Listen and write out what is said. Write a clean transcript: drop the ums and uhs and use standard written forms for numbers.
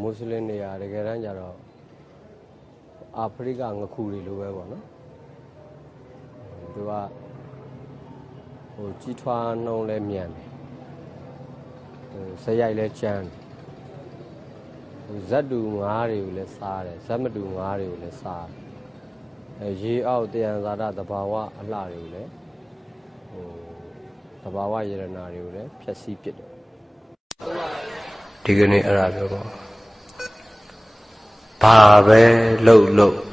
မွတ်စလင်တွေကတကယ်တမ်းကျတော့အာဖရိကငခုတွေလိုပဲပေါ့နော်သူကကြီးထွားနှုံးလဲမြန်တယ်ဇက်ရိုက်လဲကျန်းတယ်ဇက်တူငါးတွေကိုလည်းစားတယ်ဇက်မတူငါးတွေကိုလည်းစားတယ်ရေအောက်တယံဇာတသဘာဝအလှတွေကိုလည်းသဘာဝယရနာတွေကိုလည်းဖျက်ဆီးပစ်တယ်ဒီကနေ့အဲ့ဒါပြောပေါ့ဘာပဲလှုပ်